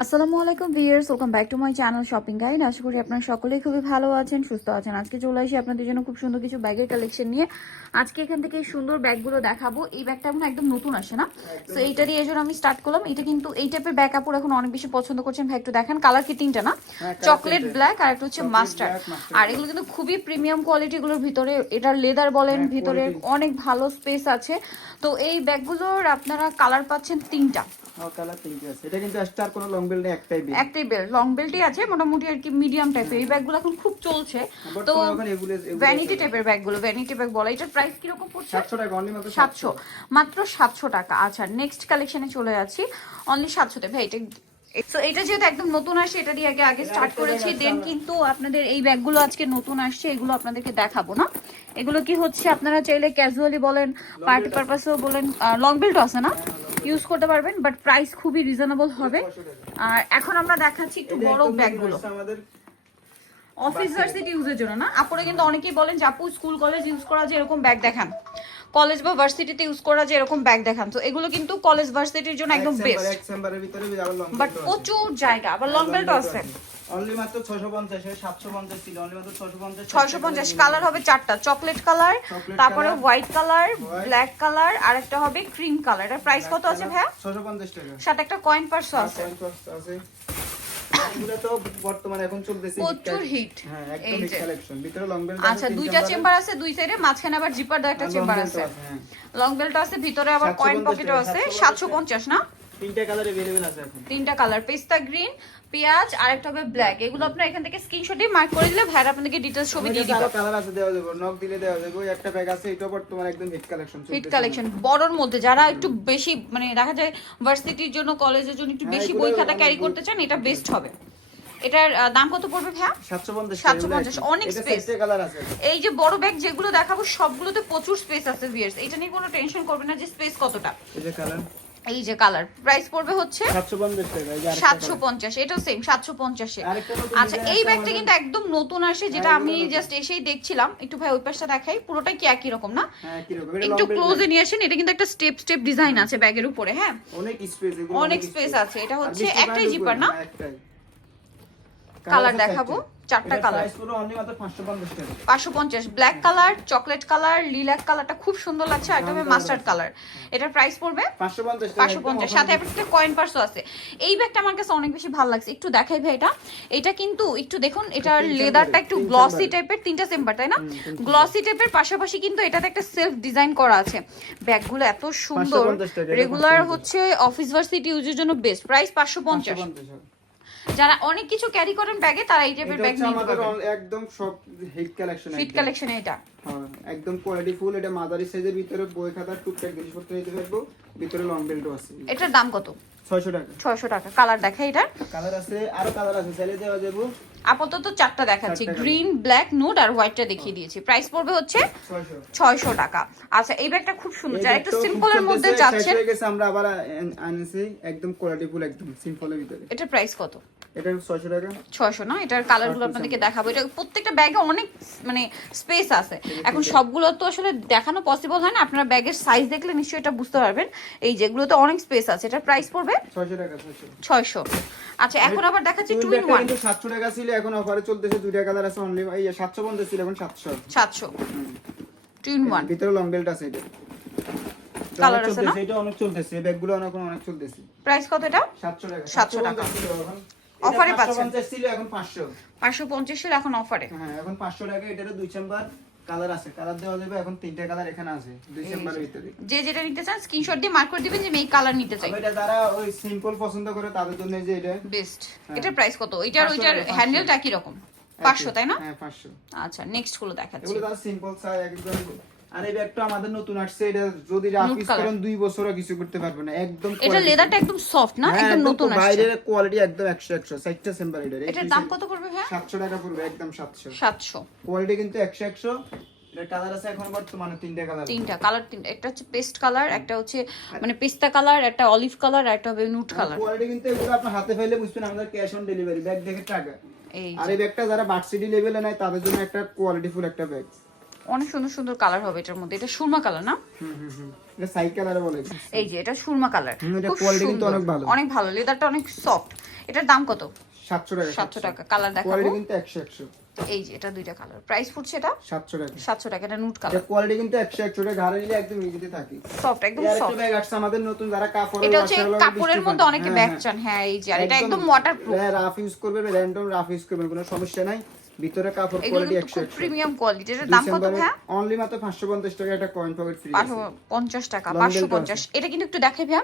আসসালামু আলাইকুম viewers welcome back to my channel shopping guide. আশা করি আপনারা সকলেই খুবই ভালো আছেন সুস্থ আছেন। আজকে চলে আসি আপনাদের জন্য খুব সুন্দর কিছু ব্যাগের কালেকশন নিয়ে। আজকে এখান থেকে এই সুন্দর ব্যাগগুলো দেখাবো। এই ব্যাগটা এখন একদম নতুন আসে না। তো এইটা দিয়ে এই জন্য আমি স্টার্ট করলাম। এটা কিন্তু এই টাইপের ব্যাগ কাপড় এখন অনেক বেশি পছন্দ করছেন। ভাই একটু দেখেন। কালার কি তিনটা না? চকলেট ব্ল্যাক আর একটা হচ্ছে Chocolate মাস্টার আর এগুলো কিন্তু খুবই প্রিমিয়াম কোয়ালিটি এগুলোর ভিতরে এটার লেদার বলেন হ্যাঁ, ভিতরে অনেক ভালো স্পেস আছে। তো এই ব্যাগগুলোর আপনারা কালার পাচ্ছেন তিনটা। এটা কিন্তু স্টার কোনো লং বেল নেই একটাই বেল একটাই বেল্ট লং বেল্টই আছে মোটামুটি আর কি মিডিয়াম টাইপের এই ব্যাগগুলো এখন খুব চলছে। তো বর্তমানে এখন এগুলো এগুলো ভ্যানিটি টাইপের ব্যাগগুলো ভ্যানিটি ব্যাগ বলা। এটার প্রাইস কীরকম পড়ছে? 700 টাকা অনলি মাত্র মাত্র টাকা। আচ্ছা নেক্সট কালেকশনে চলে যাচ্ছি। অনলি সাতশোতে। ভাই এটা যেহেতু একদম নতুন আসে এটা দিয়ে আগে আগে স্টার্ট করেছি। দেন কিন্তু আপনাদের এই ব্যাগগুলো আজকে নতুন আসছে এগুলো আপনাদেরকে দেখাবো না। এগুলো কি হচ্ছে আপনারা চাইলে ক্যাজুয়ালি বলেন পার্টি পারপাসেও বলেন লং বেল্ট আছে না? ইউজ করতে পারবেন বাট প্রাইস খুবই রিজনেবল হবে। আর এখন আমরা দেখাচ্ছি একটু বড় ব্যাগগুলো অফিস ভার্সিটি ইউজের জন্য না? আপনারা কিন্তু অনেকেই বলেন যে আপু স্কুল কলেজ ইউজ করা যে এরকম ব্যাগ দেখান। কলেজ বা ভার্সিটিতে ইউজ করা যায় এরকম ব্যাগ দেখান তো এগুলো কিন্তু কলেজ ভার্সিটির জন্য একদম বেস্ট বাট প্রচুর জায়গা আবার লং বেল্টও আছে। অনলি মাত্র 650 এর 750 ছিল অনলি মাত্র 650 ছয়শো পঞ্চাশ কালার হবে চারটা চকলেট কালার তারপরে হোয়াইট কালার ব্ল্যাক কালার আর একটা হবে ক্রিম কালার এটার প্রাইস কত আছে ভাইয়া? 650 টাকা। সাথে একটা কয়েন পার্সও আছে। Coin box আছে। এগুলো তো বর্তমানে এখন চলতেছে প্রচুর হিট হ্যাঁ একদম হিট কালেকশন ভিতরে লং বেল আচ্ছা দুইটা চেম্বার আছে দুই সাইডে মাঝখানে আবার জিপার একটা চেম্বার আছে। হ্যাঁ। লং বেল্ট আছে ভিতরে আবার কয়েন পকেটও আছে টাকা, সাতশো পঞ্চাশ না? তিনটা কালার अवेलेबल আছে এখন তিনটা কালার পেস্তা গ্রিন পেঁয়াজ আর একটা হবে ব্ল্যাক এগুলো আপনার এখান থেকে স্ক্রিনশট দিয়ে মার্ক করে দিলে ভাইরা আপনাদেরকে ডিটেলস ছবি দিয়ে দিবে কালার আছে দেওয়া যাবে নক দিলে দেওয়া যাবে ওই একটা ব্যাগ আছে এটা বর্তমানে একদম হিট কালেকশন হিট কালেকশন বড়র মধ্যে যারা একটু বেশি মানে দেখা যায় ভার্সিটির জন্য কলেজের জন্য একটু হ্যাঁ, বেশি এগুলো বই খাতা অনেক ক্যারি বই- করতে চান এটা বেস্ট হবে এটার আহ, দাম কত পড়বে ভাইয়া 750 750 অনেক এটা space। চারটে কালার আছে এই যে বড় ব্যাগ যেগুলো দেখাবো সবগুলোতে প্রচুর স্পেস আছে ভিয়ার্স এটা নিয়ে কোনো টেনশন করবে না যে স্পেস কতটা এই যে কালার এই যে কালার প্রাইস পড়বে হচ্ছে 750 টাকা এই যে আরেকটা সাতশো পঞ্চাশ এটাও সেম সাতশো পঞ্চাশে। আচ্ছা এই ব্যাগটা কিন্তু একদম নতুন আসে যেটা হ্যাঁ, আমি জাস্ট এসেই দেখছিলাম। একটু ভাই ওই পাশটা দেখাই পুরোটাই কি একই রকম না? হ্যাঁ একটু ক্লোজে নিয়ে আসেন এটা কিন্তু একটা স্টেপ স্টেপ ডিজাইন আছে ব্যাগের উপরে হ্যাঁ? অনেক স্পেস অনেক স্পেস আছে এটা হচ্ছে একটাই জিপার না একটাই। কালার দেখাবো? চারটা কালার price পুরো only মাত্র 550 টাকা পাঁচশো পঞ্চাশ। Black colour chocolate colour lilac কালারটা খুব সুন্দর লাগছে আর দাম মাস্টার্ড কালার এটার প্রাইস পড়বে পাঁচশো পঞ্চাশ সাথে। একটা কয়েন পার্সও আছে। এই ব্যাগটা আমার কাছে অনেক বেশি ভালো লাগছে। একটু দেখাই ভাই এটা। এটা কিন্তু একটু দেখুন এটার লেদারটা একটু গ্লসি টাইপের তিনটা চেম্বার তাই না। গ্লসি টাইপের পাশাপাশি কিন্তু এটাতে একটা সেলফ ডিজাইন করা আছে। ব্যাগগুলো এত সুন্দর। 550 টাকা, এটা রেগুলার হচ্ছে অফিস ভার্সিটি ইউজের জন্য বেস্ট প্রাইস পাঁচশো পঞ্চাশ। 550 টাকা। যারা অনেক কিছু ক্যারি করেন ব্যাগে তারা এই টাইপের ব্যাগ নিতে আমাদের পারবেন একদম সব হিট কালেকশন ফিট কালেকশন এটা। হ্যাঁ একদম কোয়ালিটি ফুল এটা মাদারি সাইজের ভিতরে বই খাতা টুকটাক জিনিসপত্র নিতে পারব। ভিতরে লং বেল্টও আছে। এটার দাম কত? 600 টাকা। ছয়শো টাকা। কালার দেখা এটা কালার আছে আরও কালার আছে। চাইলে দেওয়া যাবে আপাতত চারটা দেখাচ্ছি। গ্রিন ব্ল্যাক নুড আর হোয়াইটটা দেখিয়ে দিয়েছি। প্রাইস পড়বে হচ্ছে ছয়শো। টাকা। আচ্ছা এই ব্যাগটা খুব সুন্দর। যারা একটু সিম্পলের মধ্যে যাচ্ছেন আমরা আবার আন- আনছি। একদম কোয়ালিটি ফুল একদম সিম্পলের ভিতরে। এটার প্রাইস কত? এটা 600 টাকা। ছয়শো না? এটার কালারগুলো আপনাদেরকে দেখাবো। এটা প্রত্যেকটা ব্যাগে অনেক মানে স্পেস আছে। এখন সবগুলো তো আসলে দেখানো পসিবল হয় না। আপনারা ব্যাগের সাইজ দেখলে নিশ্চয়ই এটা বুঝতে পারবেন। এই যেগুলোতে অনেক স্পেস আছে। এটার প্রাইস পড়বে 600 টাকা 600 ছয়শো। আচ্ছা এখন আবার দেখাচ্ছি টু টুইন ইন ব্যাগটা ওয়ান কিন্তু 700 টাকা ছিল এখন অফারে চলতেছে দুইটা কালার আছে অনলি এই 750 ছিল এখন 700 সাতশো। টু ইন ওয়ান ভিতরে লং বেল্ট আছে এটা। কালার আছে না? এটা অনেক চলতেছে। ব্যাগগুলো অনেক অনেক চলতেছে। প্রাইস কত এটা? 700 টাকা। 700 টাকা। 750 ছিল এখন। Offer এ এটা পাচ্ছেন। 550 ছিল এখন 500 550 এর এখন অফারে হ্যাঁ এখন 500 টাকা এটারও দুই চেম্বার কালার আছে কালার দেওয়া যাবে এখন তিনটা কালার এখানে আছে দুই ভিতরে। যে যেটা নিতে চান স্ক্রিনশট দিয়ে মার্ক করে দিবেন যে এই কালার নিতে চাই। এটা যারা ওই সিম্পল পছন্দ করে তাদের জন্য যে এটা। বেস্ট। এটার প্রাইস কত? এটার 500 ওইটার হ্যান্ডেলটা কি রকম। পাঁচশো তাই না? হ্যাঁ 500 আচ্ছা নেক্সটগুলো দেখাচ্ছি। এগুলো সিম্পল চাই একদম আর এই ব্যাগটা আমাদের নতুন আসছে এটা যদি রাফিস করেন দুই বছরও কিছু করতে পারবে না একদম এটা লেদারটা একদম সফট না? হ্যাঁ, একদম নতুন আসছে। বাইরের কোয়ালিটি একদম 100 100 সাইটটা এটা এটার দাম কত পড়বে ভাই 700 টাকা পড়বে একদম 700 সাতশো। কোয়ালিটি কিন্তু 100 100 কালার আছে এখন বর্তমানে তিনটা কালার তিনটা কালার তিনটা। একটা হচ্ছে পেস্ট কালার একটা হচ্ছে মানে পেস্তা কালার একটা অলিভ কালার আর একটা হবে নুট কালার কোয়ালিটি কিন্তু এগুলো হাতে ফেলে বুঝবেন আমাদের ক্যাশ অন ডেলিভারি ব্যাগ দেখে টাকা। এই আর এই ব্যাগটা যারা বার্সিটি লেভেলে নেয় তাদের জন্য একটা কোয়ালিটি ফুল একটা ব্যাগ অনেক সুন্দর সুন্দর কালার হবে এটার মধ্যে। এটা সুরমা কালার না? হুম হুম হুম। এটা সাইড কালারে বলে। এই যে এটা সুরমা কালার। quality কিন্তু অনেক ভালো। অনেক ভালো। লেদারটা অনেক সফট এটার দাম কত? সাতশো টাকা সাতশো টাকা। কালার দেখাবো? কোয়ালিটি কিন্তু একশো একশো। এই যে এটা দুইটা কালার। প্রাইস পড়ছে এটা? সাতশো টাকা। সাতশো টাকা। এটা নুট এটা কোয়ালিটি কিন্তু একশো একশো। টাকা ঘরে নিলে একদম ইজিতে থাকে। সফট একদম সফট ব্যাগ আসছে আমাদের নতুন যারা কাপড় এটা হচ্ছে কাপড়ের মধ্যে অনেকে ব্যাগ চান। হ্যাঁ এই যে আর এটা একদম ওয়াটারপ্রুফ রাফ ইউজ করবে র্যান্ডম রাফ ইউজ করবেন কোনো সমস্যা নাই। ভিতরে কাপড় কোয়ালিটি কিন্তু একশো খুব একশো। প্রিমিয়াম কোয়ালিটি এটার দাম কত ভাইয়া? অনলি মাত্র পাঁচশো পঞ্চাশ টাকা একটা কয়েন পকেট ফ্রি পাঁচশো পঞ্চাশ টাকা Long পাঁচশো belt ও পঞ্চাশ। এটা কিন্তু একটু দেখে ভাইয়া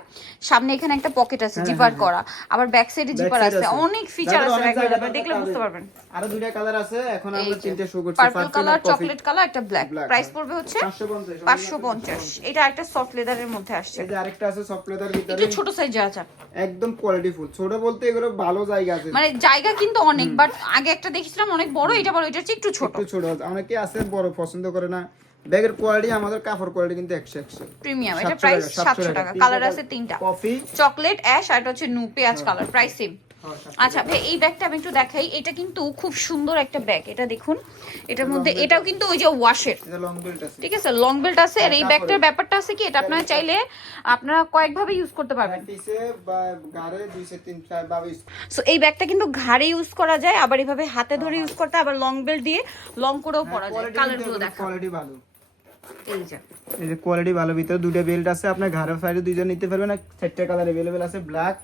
সামনে এখানে একটা পকেট আছে হ্যাঁ, জিপার হ্যাঁ, করা। আবার ব্যাক সাইডে জিপার আছে। আছে। অনেক ফিচার আছে জায়গায় দেখলে বুঝতে পারবেন। আরও দুইটা কালার আছে। এখন আমরা তিনটে শো করছি পার্পল কালার চকলেট কালার একটা ব্ল্যাক প্রাইস হ্যাঁ। পড়বে হচ্ছে 550 পাঁচশো পঞ্চাশ। এটা একটা সফট লেদারের মধ্যে আসছে। এই যে আরেকটা আছে সফট লেদার ভিতরে। একটু ছোট সাইজ আছে। একদম কোয়ালিটি ফুল ছোট বলতে এগুলো ভালো জায়গা আছে। মানে জায়গা কিন্তু অনেক বাট আগে একটা দেখছিলাম অনেক বড় এটা বড় এটা একটু ছোট। একটু ছোট। আছে অনেকে আছে বড় পছন্দ করে না। ব্যাগের কোয়ালিটি আমাদের কাপড় কোয়ালিটি কিন্তু একশো একশো। প্রিমিয়াম এটা প্রাইস সাতশো টাকা। কালার আছে তিনটা। কফি চকলেট অ্যাশ আর এটা হচ্ছে নু পেঁয়াজ কালার প্রাইস সেম আচ্ছা ভাই এই ব্যাগটা আমি একটু দেখাই এটা কিন্তু খুব সুন্দর একটা ব্যাগ এটা দেখুন এটার মধ্যে এটাও কিন্তু ওই যে ওয়াশের এটা লং বেল্ট আছে ঠিক আছে লং বেল্ট আছে আর এই হ্যাঁ, ব্যাগটার ব্যাপারটা আছে কি এটা আপনারা চাইলে আপনারা কয়েকভাবে ইউজ করতে পারবেন পিছে বা গাড়ে দুই সে তিন চার ভাবে use সো এই ব্যাগটা কিন্তু ঘাড়ে ইউজ করা যায় আবার এভাবে হাতে ধরে ইউজ করতে আবার লং বেল্ট দিয়ে লং করেও পরা যায় কালার গুলো দেখা কোয়ালিটি ভালো এই যে এই যে কোয়ালিটি ভালো ভিতরে দুটো বেল্ট আছে আপনার ঘরে ফাইরে দুইজন নিতে পারবেন আর চারটে কালার अवेलेबल আছে ব্ল্যাক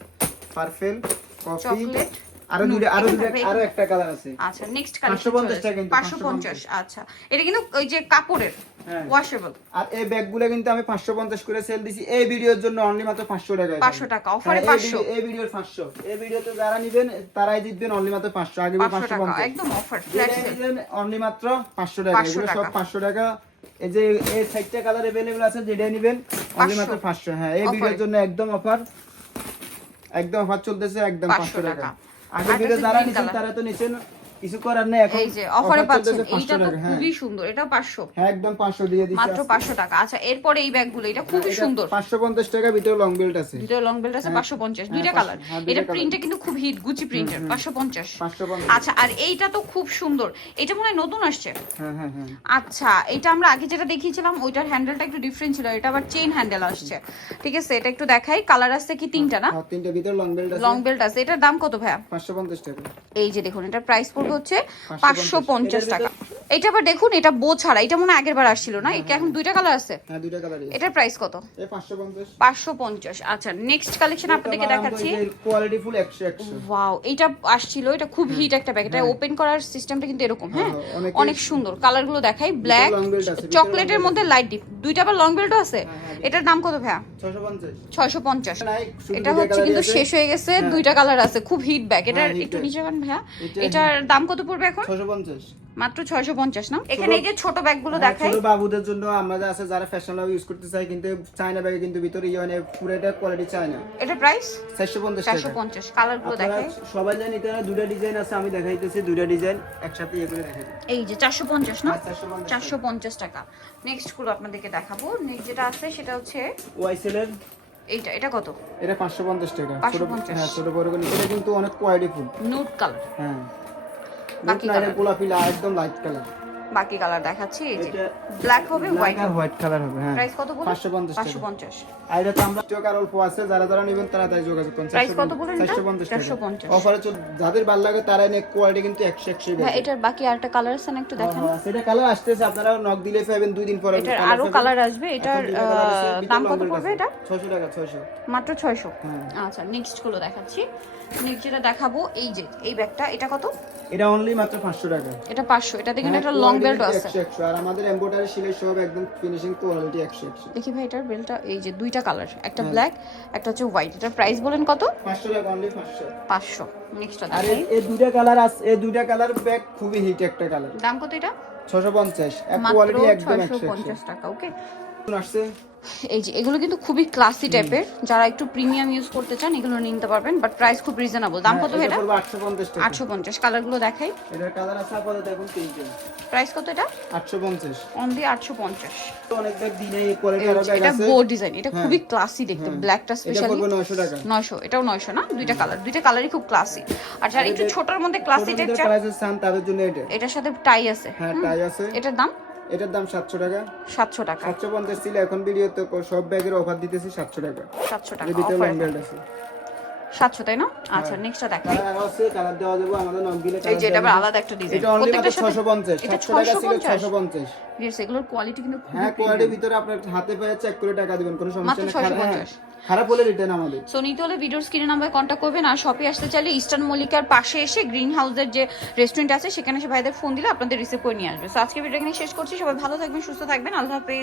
পার্পল কফি চকলেট আরো দুটো আরো দুটো আরো একটা কালার আছে আচ্ছা নেক্সট 550 টাকা কিন্তু, পাঁচশো পঞ্চাশ আচ্ছা এটা কিন্তু ওই যে কাপড়ের হ্যাঁ। ওয়াশেবল আর এই ব্যাগগুলো কিন্তু আমি 550 করে সেল দিছি এই ভিডিওর জন্য অনলি মাত্র 500 টাকা 500 টাকা, offer এ হ্যাঁ, 500 এই ভিডিওর 500 এই ভিডিওতে যারা নেবেন তারাই জিতবেন অনলি মাত্র 500 আগে পাঁচশো টাকা 550 একদম অফার ফ্ল্যাট সেল অনলি মাত্র 500 টাকা 500 এগুলো সব টাকা। 500 টাকা এই যে এই সাইডটা কালার अवेलेबल আছে যেটা নেবেন অনলি 500 মাত্র 500 হ্যাঁ এই Offer ভিডিওর এ। জন্য একদম অফার একদম অফার চলতেছে একদম 500 500 টাকা। আগে ভিডিও যারা নিচ্ছেন তারা তো নিছেন কিছু করার নেই এখন এই যে অফারে পাচ্ছেন। এইটা তো হ্যাঁ। খুবই সুন্দর এটা পাঁচশো। হ্যাঁ একদম 500 দিয়ে দিচ্ছি মাত্র পাঁচশো টাকা। আচ্ছা এরপরে এই ব্যাগগুলো এটা খুবই সুন্দর। পাঁচশো পঞ্চাশ টাকা ভিতরে লং বেল্ট আছে। দুটো লং বেল্ট আছে পাঁচশো পঞ্চাশ। দুইটা হ্যাঁ, কালার হ্যাঁ, এটা প্রিন্টটা কিন্তু খুব হিট গুচি প্রিন্টের পাঁচশো পঞ্চাশ। পাঁচশো পঞ্চাশ। আচ্ছা আর এইটা তো খুব সুন্দর। এটা মনে হয় নতুন আসছে। হ্যাঁ হ্যাঁ হ্যাঁ। আচ্ছা এটা আমরা আগে যেটা দেখিয়েছিলাম ওইটার হ্যান্ডেলটা একটু ডিফারেন্ট ছিল এটা আবার চেইন হ্যান্ডেল আসছে। ঠিক আছে এটা একটু দেখাই কালার আসছে কি তিনটা না? হ্যাঁ, তিনটে ভিতরে লং বেল্ট আছে। লং বেল্ট আছে। এটার দাম কত ভাইয়া? পাঁচশো পঞ্চাশ টাকা। এই যে দেখুন এটার প্রাইস পড়বে হচ্ছে পাঁচশো পঞ্চাশ। টাকা। এটা আবার দেখুন এটা বো ছাড়া। এটা মনে হয় আগের বার আসছিল না? এটা এখন দুইটা কালার আছে? হ্যাঁ দুইটা কালারই এটার প্রাইস কত? এই পাঁচশো পঞ্চাশ। পাঁচশো পঞ্চাশ। আচ্ছা নেক্সট কালেকশন আপনাদেরকে দেখাচ্ছি। কোয়ালিটি ফুল ওয়াও এটা আসছিল এটা খুব হিট একটা ব্যাগ এটা ওপেন করার সিস্টেমটা কিন্তু এরকম হ্যাঁ? হ্যাঁ, অনেক সুন্দর। কালারগুলো দেখাই ব্ল্যাক চকলেটের মধ্যে লাইট ডিপ দুইটা আবার লং বেল্টও আছে? হ্যাঁ, এটার দাম কত ভাইয়া? ছয়শো পঞ্চাশ। এটা হচ্ছে কিন্তু শেষ হয়ে গেছে হ্যাঁ। দুইটা কালার আছে খুব হিট ব্যাগ এটা হ্যাঁ, একটু নিচে ভাইয়া। এটার দাম কত পড়বে এখন? ছশো পঞ্চাশ। মাত্র ছয়শো পঞ্চাশ না? এখানে এই যে ছোট ব্যাগগুলো দেখাই। ছোট বাবুদের জন্য আমরা আছে যারা ফ্যাশন ইউজ করতে চাই কিন্তু চায়না ব্যাগে কিন্তু ভিতরে ইয়ে মানে পুরোটা কোয়ালিটি চায় না এটা প্রাইস চারশো পঞ্চাশ চারশো টাকা পঞ্চাশ কালারগুলো দেখাই। সবাই জানি তারা দুটা ডিজাইন আছে আমি দেখাইতেছি দুটা ডিজাইন একসাথে ইয়ে করে দেখাই। এই যে চারশো পঞ্চাশ না? হ্যাঁ, 450 চারশো পঞ্চাশ টাকা। নেক্সটগুলো আপনাদেরকে দেখাবো। নেক্সট যেটা আছে সেটা হচ্ছে ওয়াইসেলের এইটা এটা কত? এটা পাঁচশো পঞ্চাশ টাকা। 550 হ্যাঁ ছোট বড় এটা কিন্তু অনেক কোয়ালিটি ফুল। নুট কালার হ্যাঁ। বাকি বাকি colour? গোলাপি লা একদম লাইট কালার বাকি কালার দেখাচ্ছি এই যে ব্ল্যাক হবে হোয়াইট আর হোয়াইট কালার হবে হ্যাঁ। প্রাইস কত বলুন 550 পাঁচশো টাকা। পঞ্চাশ। আর এটা তো আমরা স্টক অল্প আছে যারা যারা নেবেন তারা তাই যোগাযোগ করুন। Price কত বললেন এটা? 450 অফারে যাদের ভালো লাগে তারাই নে কোয়ালিটি কিন্তু 100 100 হ্যাঁ এটার বাকি আরেকটা কালার আছে না একটু দেখান? সেটা কালার আসতেছে আপনারা নক দিলে পাবেন দুই দিন পরে এটার আরও কালার আসবে এটার দাম কত পড়বে এটা? 600 টাকা 600 মাত্র ছয়শো। হ্যাঁ। আচ্ছা নেক্সটগুলো দেখাচ্ছি। নেক্সট যেটা দেখাবো এই যে এই ব্যাগটা এটা কত? এটা অনলি মাত্র 500 টাকা। এটা পাঁচশো এটা দেখেন হ্যাঁ, একটা লং বেল্ট আছে। 100 100 আর আমাদের এমব্রয়ডারি সিলাই সব একদম ফিনিশিং কোয়ালিটি 100 100 দেখি ভাই এটার বেলটা এই যে দুইটা কালার একটা। ব্ল্যাক একটা হচ্ছে হোয়াইট এটার প্রাইস বলেন কত? 500 টাকা অনলি 500 পাঁচশো নেক্সট আর দেখাই এই- দুইটা কালার আছে এই দুইটা কালার ব্যাগ খুবই হিট একটা কালার দাম কত এটা? 650 এক কোয়ালিটি একদম ছয়শো 100 পঞ্চাশ টাকা ওকে আসছে। এই যে এগুলো কিন্তু খুবই ক্লাসি টাইপের যারা একটু প্রিমিয়াম ইউজ করতে চান এগুলো নিতে পারবেন বাট প্রাইস খুব রিজনেবল দাম কত হ্যাঁ, এটা? 850 টাকা। আটশো পঞ্চাশ। কালারগুলো দেখাই। এটার কালার আছে আপাতত এখন তিনটে। প্রাইস কত এটা? 850 অনলি আটশো পঞ্চাশ। তো অনেক ব্যাগ দিনে কোয়ালিটি আরও ব্যাগ এটা বো ডিজাইন এটা খুবই ক্লাসি দেখতে। ব্ল্যাকটা এটা স্পেশালি 900 টাকা। নয়শো। এটাও নয়শো না? দুইটা কালার দুইটা কালারই খুব ক্লাসি আর যারা একটু ছোটর মধ্যে ক্লাসি টাইপ প্রাইস চান তাদের জন্য এটা। এটার সাথে টাই আছে। হ্যাঁ টাই আছে। এটার দাম? এটার দাম সাতশো টাকা। সাতশো টাকা। সাতশো পঞ্চাশ ছিল এখন ভিডিওতে সব ব্যাগের অফার দিতেছি সাতশো টাকা। সাতশো টাকা এর ভিতরে লং বেল্ট আছে। সাতশো তাই না? আচ্ছা নেক্সটটা দেখাই। কালার দেওয়া যাবে আমাদের এই যে এটা আবার আলাদা একটা ডিজাইন এটা প্রত্যেকটার সাথে 650 এটা 700 টাকা ছিল 650 650 Yes, এগুলোর কোয়ালিটি কিন্তু হ্যাঁ কোয়ালিটির ভিতরে আপনার হাতে পায়ে চেক করে টাকা দিবেন কোনো সমস্যা নেই। খারাপ- 650 হ্যাঁ, খারাপ হলে রিটার্ন আমাদের। সো নিতে হলে ভিডিওর স্ক্রিনে নাম্বার কন্ট্যাক্ট করবেন আর শপে আসতে চাইলে ইস্টার্ন মল্লিকার পাশে এসে গ্রিন হাউসের যে রেস্টুরেন্ট আছে সেখানে এসে ভাইদের ফোন দিলে আপনাদের রিসিভ করে নিয়ে আসবে। সো আজকে ভিডিও এখানে শেষ করছি। সবাই ভালো থাকবেন সুস্থ থাকবেন। আল্লাহ হাফেজ।